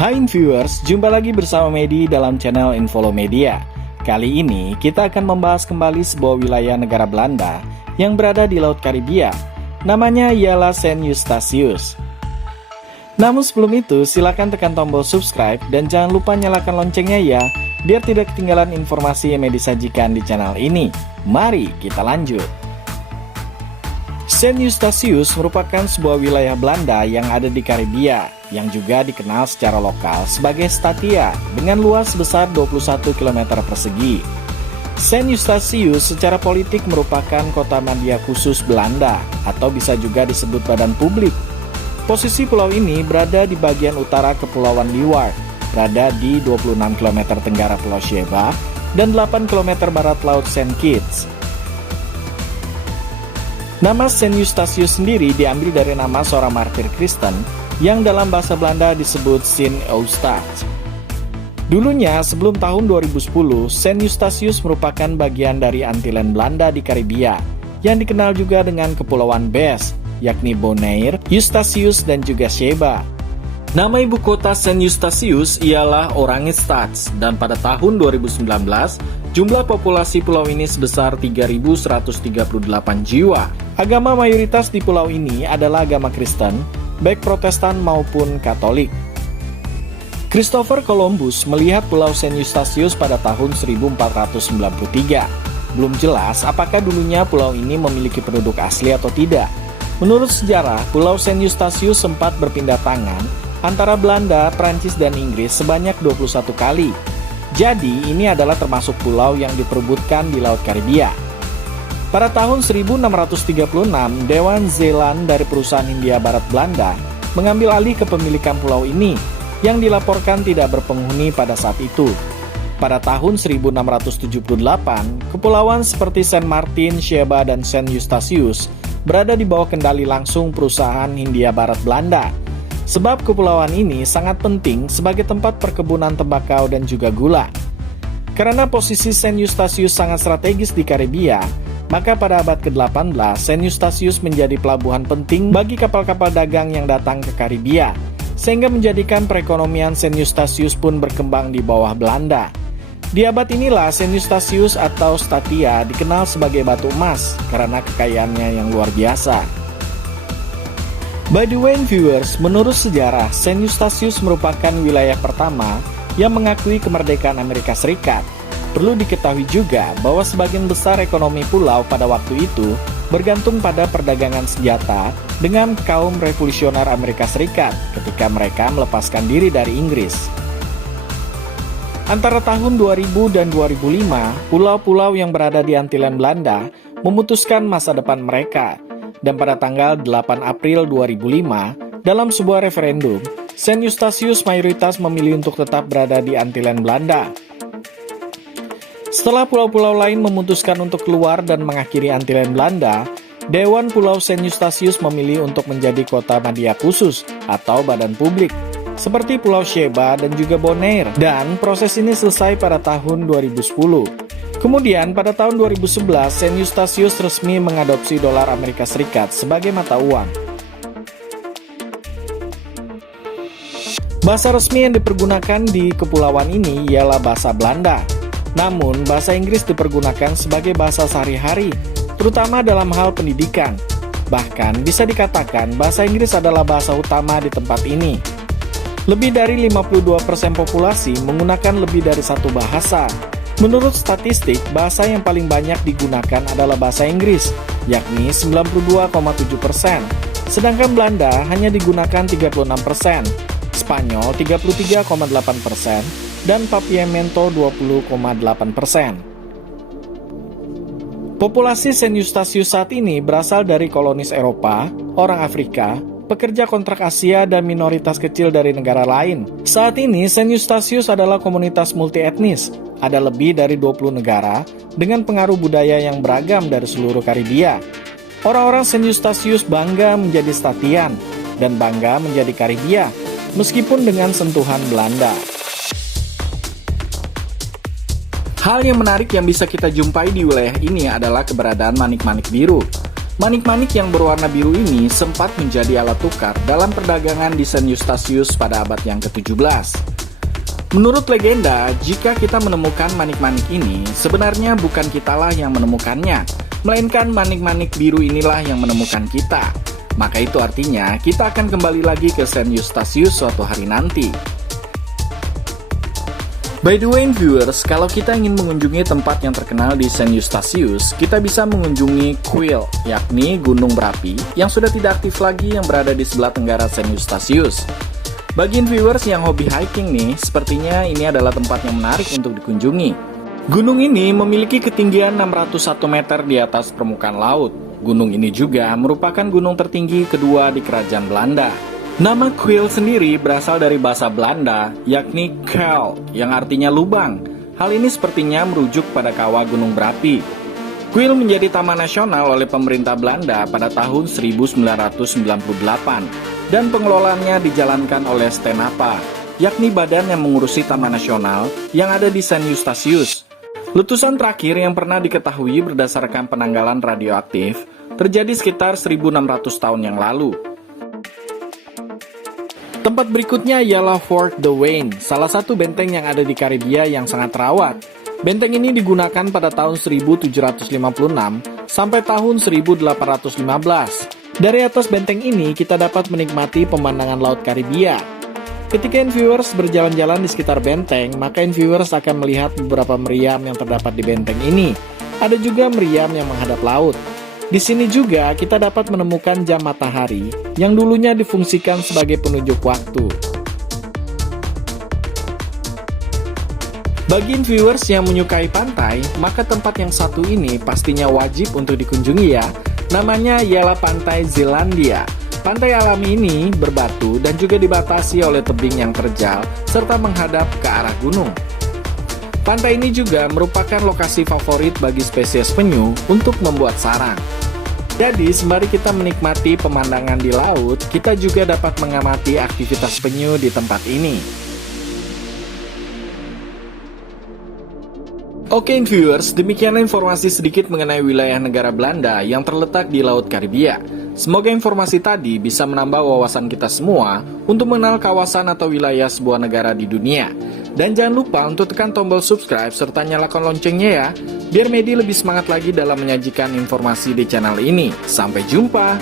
Hai viewers, jumpa lagi bersama Medi dalam channel Infolomedia. Kali ini kita akan membahas kembali sebuah wilayah negara Belanda yang berada di Laut Karibia. Namanya ialah Saint Eustatius. Namun sebelum itu, silakan tekan tombol subscribe dan jangan lupa nyalakan loncengnya ya, biar tidak ketinggalan informasi yang Medi sajikan di channel ini. Mari kita lanjut. Saint Eustatius merupakan sebuah wilayah Belanda yang ada di Karibia, yang juga dikenal secara lokal sebagai Statia dengan luas sebesar 21 km persegi. Saint Eustatius secara politik merupakan kota media khusus Belanda atau bisa juga disebut badan publik. Posisi pulau ini berada di bagian utara Kepulauan Leeward, berada di 26 km tenggara Pulau Sheba dan 8 km barat Laut Saint Kitts. Nama Saint Eustatius sendiri diambil dari nama seorang martir Kristen yang dalam bahasa Belanda disebut Sint Eustatius. Dulunya, sebelum tahun 2010, Saint Eustatius merupakan bagian dari Antillen Belanda di Karibia, yang dikenal juga dengan Kepulauan Bes, yakni Bonaire, Eustatius, dan juga Sheba. Nama ibu kota Saint Eustatius ialah Oranjestad, dan pada tahun 2019, jumlah populasi pulau ini sebesar 3.138 jiwa. Agama mayoritas di pulau ini adalah agama Kristen, baik Protestan maupun Katolik. Christopher Columbus melihat Pulau Saint Eustatius pada tahun 1493. Belum jelas apakah dulunya pulau ini memiliki penduduk asli atau tidak. Menurut sejarah, Pulau Saint Eustatius sempat berpindah tangan antara Belanda, Prancis, dan Inggris sebanyak 21 kali. Jadi, ini adalah termasuk pulau yang diperebutkan di Laut Karibia. Pada tahun 1636, Dewan Zeeland dari perusahaan Hindia Barat Belanda mengambil alih kepemilikan pulau ini yang dilaporkan tidak berpenghuni pada saat itu. Pada tahun 1678, kepulauan seperti Saint Martin, Sheba, dan Saint Eustatius berada di bawah kendali langsung perusahaan Hindia Barat Belanda. Sebab kepulauan ini sangat penting sebagai tempat perkebunan tembakau dan juga gula. Karena posisi Saint Eustatius sangat strategis di Karibia, maka pada abad ke-18, Saint Eustatius menjadi pelabuhan penting bagi kapal-kapal dagang yang datang ke Karibia, sehingga menjadikan perekonomian Saint Eustatius pun berkembang di bawah Belanda. Di abad inilah Saint Eustatius atau Statia dikenal sebagai batu emas karena kekayaannya yang luar biasa. By the way viewers, menurut sejarah, Saint Eustatius merupakan wilayah pertama yang mengakui kemerdekaan Amerika Serikat. Perlu diketahui juga bahwa sebagian besar ekonomi pulau pada waktu itu bergantung pada perdagangan senjata dengan kaum revolusioner Amerika Serikat ketika mereka melepaskan diri dari Inggris. Antara tahun 2000 dan 2005, pulau-pulau yang berada di Antillen Belanda memutuskan masa depan mereka. Dan pada tanggal 8 April 2005, dalam sebuah referendum, Saint Eustatius mayoritas memilih untuk tetap berada di Antillen Belanda. Setelah pulau-pulau lain memutuskan untuk keluar dan mengakhiri Antillen Belanda, Dewan Pulau Saint Eustatius memilih untuk menjadi kota media khusus atau badan publik, seperti Pulau Sheba dan juga Bonaire, dan proses ini selesai pada tahun 2010. Kemudian pada tahun 2011, Saint Eustatius resmi mengadopsi dolar Amerika Serikat sebagai mata uang. Bahasa resmi yang dipergunakan di kepulauan ini ialah bahasa Belanda. Namun, bahasa Inggris dipergunakan sebagai bahasa sehari-hari, terutama dalam hal pendidikan. Bahkan, bisa dikatakan bahasa Inggris adalah bahasa utama di tempat ini. Lebih dari 52% populasi menggunakan lebih dari satu bahasa. Menurut statistik, bahasa yang paling banyak digunakan adalah bahasa Inggris, yakni 92,7%. Sedangkan Belanda hanya digunakan 36%, Spanyol 33,8%, dan Papiamento 20,8%. Populasi Saint Eustatius saat ini berasal dari kolonis Eropa, orang Afrika, pekerja kontrak Asia, dan minoritas kecil dari negara lain. Saat ini, Saint Eustatius adalah komunitas multietnis. Ada lebih dari 20 negara dengan pengaruh budaya yang beragam dari seluruh Karibia. Orang-orang Saint Eustatius bangga menjadi Statian dan bangga menjadi Karibia, meskipun dengan sentuhan Belanda. Hal yang menarik yang bisa kita jumpai di wilayah ini adalah keberadaan manik-manik biru. Manik-manik yang berwarna biru ini sempat menjadi alat tukar dalam perdagangan di Saint Eustatius pada abad yang ke-17. Menurut legenda, jika kita menemukan manik-manik ini, sebenarnya bukan kitalah yang menemukannya, melainkan manik-manik biru inilah yang menemukan kita. Maka itu artinya kita akan kembali lagi ke Saint Eustatius suatu hari nanti. By the way, viewers, kalau kita ingin mengunjungi tempat yang terkenal di Saint Eustatius, kita bisa mengunjungi Kuil, yakni gunung berapi yang sudah tidak aktif lagi yang berada di sebelah tenggara Saint Eustatius. Bagi viewers yang hobi hiking nih, sepertinya ini adalah tempat yang menarik untuk dikunjungi. Gunung ini memiliki ketinggian 601 meter di atas permukaan laut. Gunung ini juga merupakan gunung tertinggi kedua di kerajaan Belanda. Nama Kuil sendiri berasal dari bahasa Belanda, yakni kuil, yang artinya lubang. Hal ini sepertinya merujuk pada kawah gunung berapi. Kuil menjadi taman nasional oleh pemerintah Belanda pada tahun 1998, dan pengelolaannya dijalankan oleh Stenapa, yakni badan yang mengurusi taman nasional yang ada di Saint Eustatius. Letusan terakhir yang pernah diketahui berdasarkan penanggalan radioaktif terjadi sekitar 1600 tahun yang lalu. Tempat berikutnya ialah Fort de Wayne, salah satu benteng yang ada di Karibia yang sangat terawat. Benteng ini digunakan pada tahun 1756 sampai tahun 1815. Dari atas benteng ini kita dapat menikmati pemandangan Laut Karibia. Ketika viewers berjalan-jalan di sekitar benteng, maka viewers akan melihat beberapa meriam yang terdapat di benteng ini. Ada juga meriam yang menghadap laut. Di sini juga kita dapat menemukan jam matahari yang dulunya difungsikan sebagai penunjuk waktu. Bagi viewers yang menyukai pantai, maka tempat yang satu ini pastinya wajib untuk dikunjungi ya. Namanya ialah Pantai Zeelandia. Pantai alami ini berbatu dan juga dibatasi oleh tebing yang terjal serta menghadap ke arah gunung. Pantai ini juga merupakan lokasi favorit bagi spesies penyu untuk membuat sarang. Jadi, sembari kita menikmati pemandangan di laut, kita juga dapat mengamati aktivitas penyu di tempat ini. Oke viewers, demikianlah informasi sedikit mengenai wilayah negara Belanda yang terletak di Laut Karibia. Semoga informasi tadi bisa menambah wawasan kita semua untuk mengenal kawasan atau wilayah sebuah negara di dunia. Dan jangan lupa untuk tekan tombol subscribe serta nyalakan loncengnya ya, biar Medi lebih semangat lagi dalam menyajikan informasi di channel ini. Sampai jumpa!